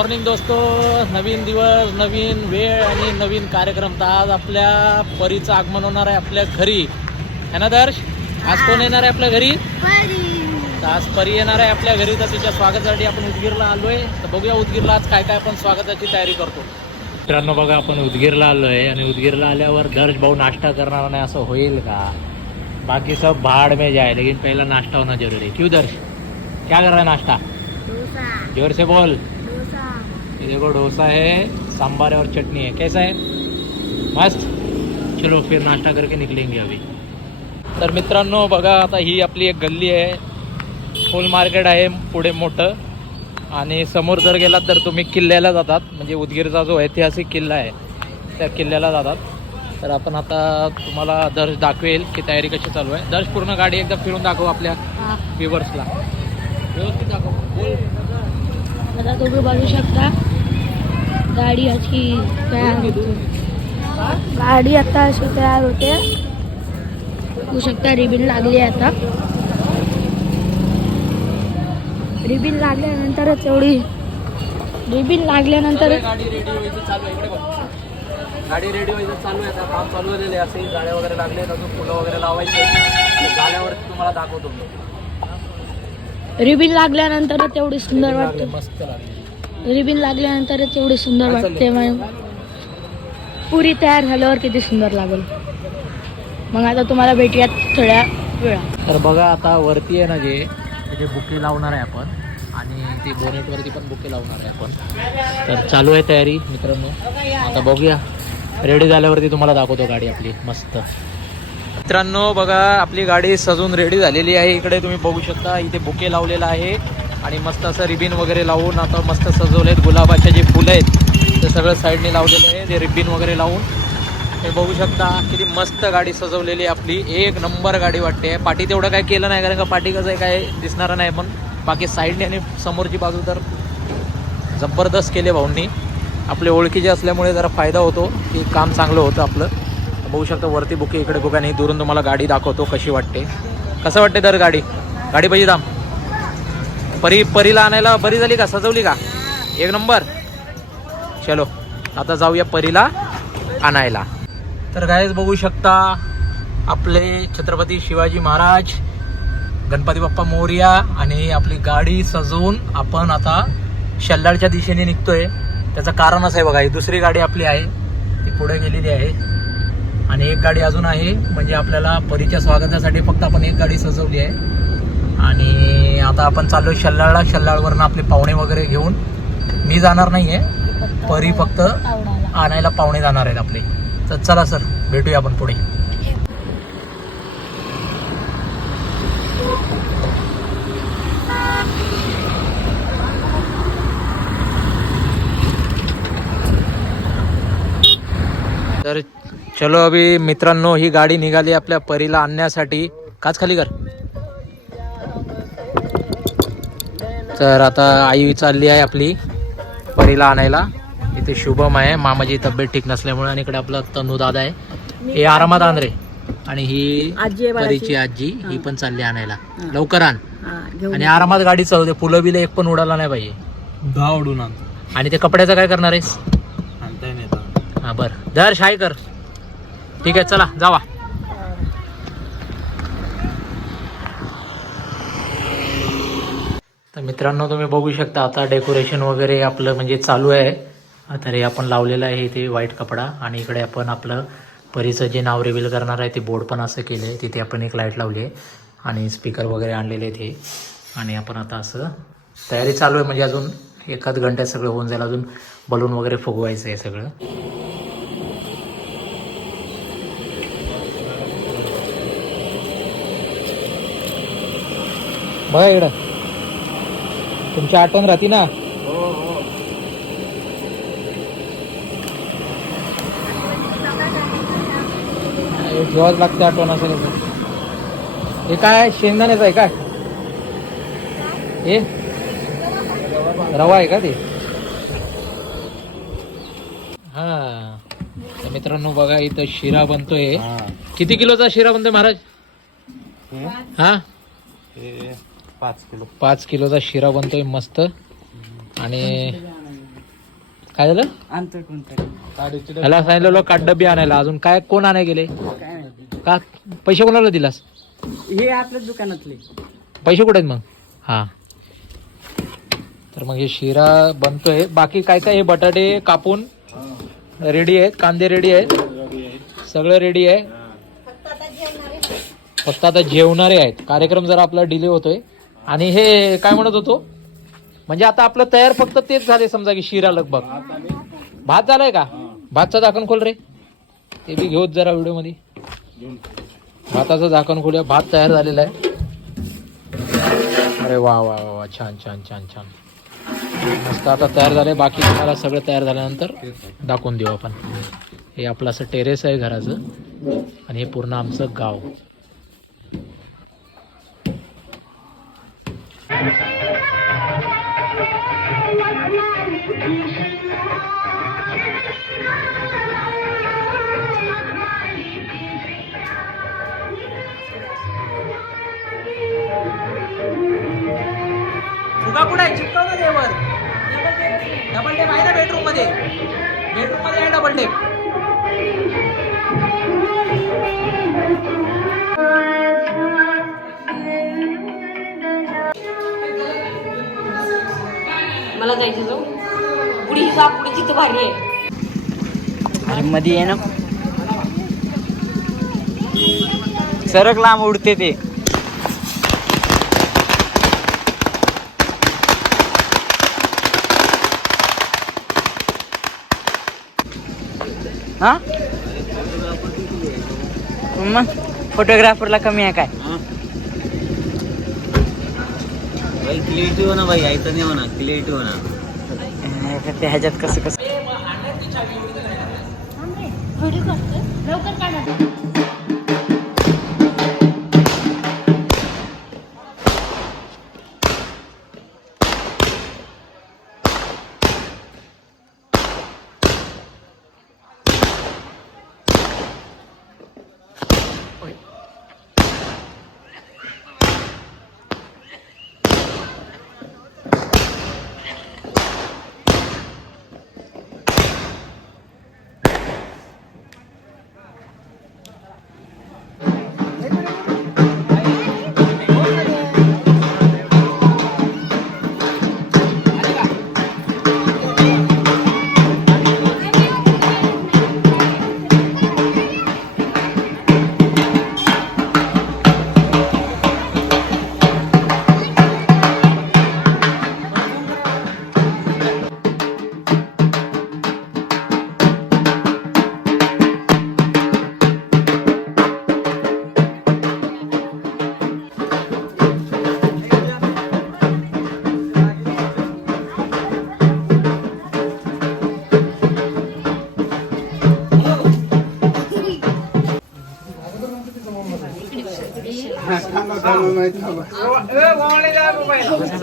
Morning दोस्तो. नवीन दिवस, नवीन वेळ आणि नवीन कार्यक्रम. तर आज आपल्या परीचं आगमन होणार आहे आपल्या घरी, है ना दर्श? आज कोण येणार आहे आपल्या घरी? तर आज परी येणार आहे आपल्या घरी. तर तिच्या स्वागतासाठी आपण उदगीरला आलोय. तर बघूया उदगीरला आज काय काय आपण स्वागताची तयारी करतो. मित्रांनो बघा, आपण उदगीरला आलोय आणि उदगीरला आल्यावर दर्श भाऊ नाश्ता करणार नाही असं होईल का? बाकी सब भाड़ में जाए, लेकिन पहला नाश्ता होना जरूरी है. क्यों दर्श, क्या कर रहा है नाश्ता? जोर से बोल. ये देखो डोसा है, सांभर है और चटनी है. कैसा है? मस्त. चलो फिर नाश्ता करके निकलेंगे अभी. तर मित्रांनो बघा, आता ही आपली एक गल्ली आहे, फुल मार्केट आहे पुढे मोठं. आणि समोर जर गेलात तर तुम्ही किल्ल्याला जातात, म्हणजे उदगीरचा जो ऐतिहासिक किल्ला आहे त्या किल्ल्याला जातात. तर आपण आता तुम्हाला दर्श दाखवेल की तयारी कशी चालू आहे. दर्श पूर्ण गाडी एकदा फिरून दाखव आपल्या व्ह्युअर्सला. व्यवस्थित दाखव, बोल. आता तुम्ही बघू शकता गाडी अशी तयार होते. गाडी आता अशी तयार होते, बघू शकता. रिबिन लागली आहे आता. रिबिन लागल्यानंतरच रिबिन लागल्यानंतर गाडी रेडी व्हायचं चालू आहे. इकडे बघ, गाडी रेडी व्हायचं चालू आहे. आता काम चालू झालेले आहे. असे गाड्या वगैरे लागले, अजून फुलं वगैरे लावायचे. गाड्यावर तुम्हाला दाखवतो मी. रिबिन लागल्यानंतरच एवढी सुंदर वाटते. मस्त लागले. रिबिन लागल्यानंतरच एवढी सुंदर वाटते. पुरी तयार झाल्यावर किती सुंदर लागेल. मग आता तुम्हाला भेटूयात थोड्या वेळा. तर बघा, आता वरती आहे ना जे तिथे बुके लावणार आहे आपण, आणि ती बोनेटवरती पण बुके लावणार आहे आपण. तर चालू आहे तयारी मित्रांनो. आता बघूया, रेडी झाल्यावरती तुम्हाला दाखवतो गाडी आपली मस्त. मित्रांनो बघा, आपली गाडी सजून रेडी झालेली आहे. इकडे तुम्ही बघू शकता, इथे बुके लावलेला आहे आणि मस्त असं रिबिन वगैरे लावून आता मस्त सजवले आहेत. गुलाबाचे जे फुलं आहेत ते सगळं साईडने लावलेले आहे. ते रिबिन वगैरे लावून हे बघू शकता, किती मस्त गाडी सजवलेली आहे आपली. एक नंबर गाडी वाटते. पाठी तेवढं काय केलं नाही, कारण का पाठी कसं आहे काय दिसणार नाही, पण बाकी साईडने आणि समोरची बाजू तर जबरदस्त केले भाऊंनी. आपले ओळखीचे असल्यामुळे जरा फायदा होतो की काम चांगलं होतं आपलं. बघू शकता वरती बुके, इकडे बुका नाही. दुरून तुम्हाला गाडी दाखवतो कशी वाटते. कसं वाटते तर गाडी पाहिजे दाम. परीला आणायला बरी झाली का? सजवली का? एक नंबर. चलो आता जाऊया परीला आणायला. तर गायस बघू शकता, आपले छत्रपती शिवाजी महाराज, गणपती बाप्पा मोरया आणि आपली गाडी सजवून आपण आता शल्लाळच्या दिशेने निघतोय. त्याचं कारण असं आहे बघा, ही दुसरी गाडी आपली आहे ती पुढे गेलेली आहे आणि एक गाडी अजून आहे. म्हणजे आपल्याला परीच्या स्वागतासाठी फक्त आपण एक गाडी सजवली आहे. आणि आता आपण चाललो शल्लाळला. शल्लाळवरनं आपले पाहुणे वगैरे घेऊन मी जाणार नाही आहे, परी फक्त आणायला पाहुणे जाणार आहेत आपले. तर चला सर, भेटूया आपण पुढे. तर चलो अभी मित्रांनो, ही गाडी निघाली आपल्या परीला आणण्यासाठी. काच खाली कर. तर आता आई चालली आहे आपली परीला आणायला. इथे शुभम आहे, मामाची तब्येत ठीक नसल्यामुळे, आणि इकडे आपला तनू दादा आहे, हे आरामात आण रे. आणि ही परीची आजी, ही पण चालली आणायला. लवकर आण आणि आरामात गाडी चालवते. फुलं बिलं एक पण उडाला नाही पाहिजे. दहा उडून आणतो. आणि ते कपड्याचं काय करणार आहेस? आणताय नाही. हा बरं, दर्श हाय कर. ठीक आहे, चला जावा. तर मित्रांनो तुम्ही बघू शकता, आता डेकोरेशन वगैरे आपलं म्हणजे चालू आहे. तर हे आपण लावलेलं आहे इथे व्हाईट कपडा, आणि इकडे आपण आपलं परीचं जे नाव रिव्हील करणार आहे ते बोर्ड पण असं केलं आहे. तिथे आपण एक लाईट लावली आहे आणि स्पीकर वगैरे आणलेले आहेत हे. आणि आपण आता असं तयारी चालू आहे, म्हणजे अजून एकाच घंट्यात सगळं होऊन जाईल. अजून बलून वगैरे फुगवायचं आहे सगळं. बघा इकडं, तुमची आठवण राहते ना. जेव्हाच लागते आठवण असेल. हे काय शेंगदाण्याचं आहे काय? हे रवा आहे का ते? हा. तर मित्रांनो बघा, इथं शिरा बनतोय. किती किलोचा शिरा बनतोय महाराज? हा 5 किलो. 5 किलोचा शिरा बनतोय मस्त. आणि काय झालं? आणतोय कोणतरी. ह्याला सांगितलं काट डबी आणायला, अजून काय कोण आणाय गेले? काय माहिती. का पैसे कोणाला दिलास? हे आपल्या दुकानातले. पैसे कुठे आहेत मग? हा, तर मग हे शिरा बनतोय. बाकी काय काय? हे बटाटे कापून रेडी आहेत, कांदे रेडी आहेत, सगळं रेडी आहे. फक्त आता जेवणारे आहेत. कार्यक्रम जरा आपला डिले होतोय. आणि हे काय म्हणत होतो, म्हणजे आता आपलं तयार फक्त तेच झाले समजा की शिरा लगभग. भात झालाय का? भातचं झाकण खोल रे, ते बी घेऊच जरा व्हिडिओ मध्ये. भाताचं झाकण खोलूया. भात तयार झालेला आहे. अरे वा वा वा वा, छान छान छान छान, मस्त. आता तयार झालंय. बाकी तुम्हाला सगळं तयार झाल्यानंतर दाखवून देऊ आपण. हे आपलं असं टेरेस आहे घराचं, आणि हे पूर्ण आमचं गाव. फुगा कुठे आहे? चिपकाव ना देवर. डबल टेप आहे ना बेडरूम मध्ये? बेडरूम मध्ये आहे डबल टेप. मला जायचं जाऊ पुढे जा, पुढे जिथं भारी आहे. मध्ये आहे ना, सरक लांब उडते ते. हा, मग फोटोग्राफरला कमी आहे काय? क्रिएटिव्ह हो ना भाई, ऐकतं नाही म्हणा, क्रिएटिव्ह हो ना. ते ह्याच्यात कसं कसं व्हिडिओ करतोय, लवकर काढा.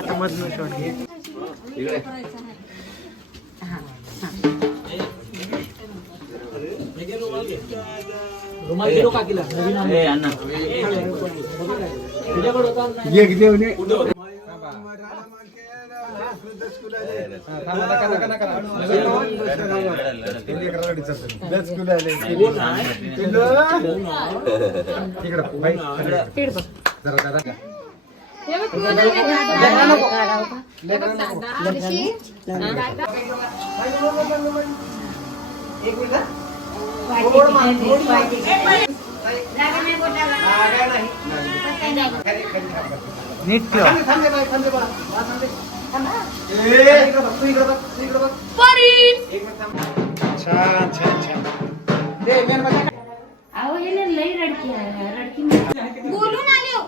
आता मधनं शॉट घे. रुमाल किलो काकीला नवीन आणलं. ए अण्णा, तुझ्याकडे होता ना? नीट ठेवा. अहो हे ना लई रडकी आहे, रडकी बोलून आले हो.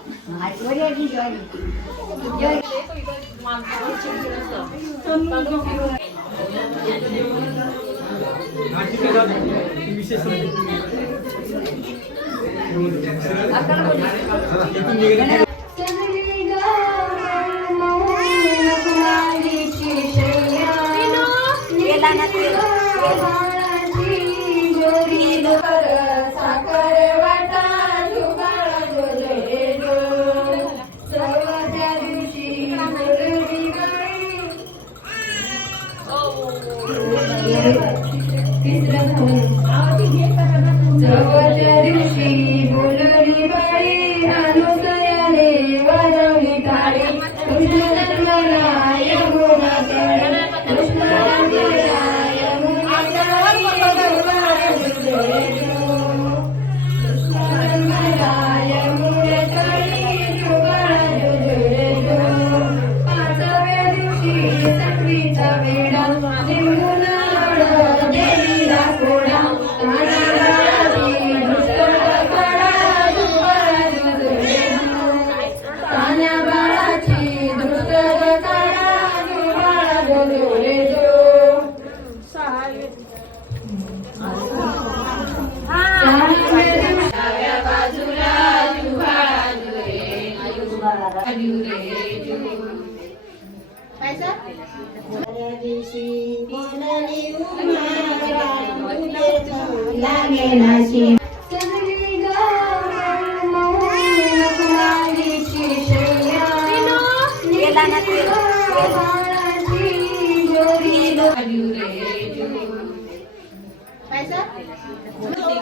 बळी अनुसयाने वाजवली टाळी कृष्ण जन्मला यमुनाकडे कृष्ण जन्मला यमुनाकडे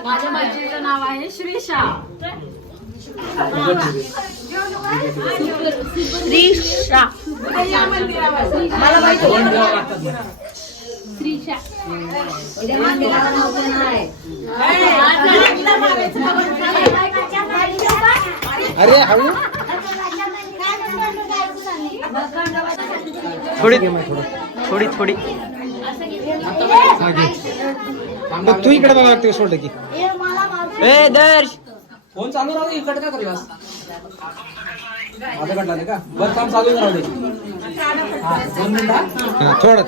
माझ्या मैत्रिणीचं नाव आहे श्रीशा. श्रीशा मला माहिती श्रीशा अरे हळू थोडी थोडी थोडी तू इकडे बघा लागते सोड की ए दर्श फोन चालू राहू दे. इकडे काय करलास माझा कटला का बरं काम चालू राहू दे. हा 2 मिनिटं थोडं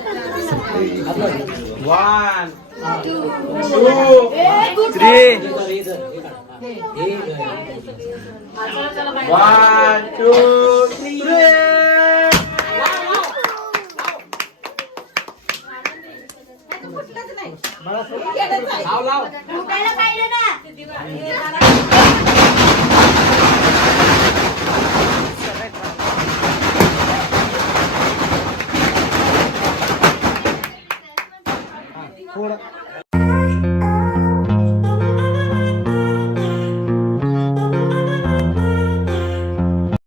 1 2 3 1 2 3 लाव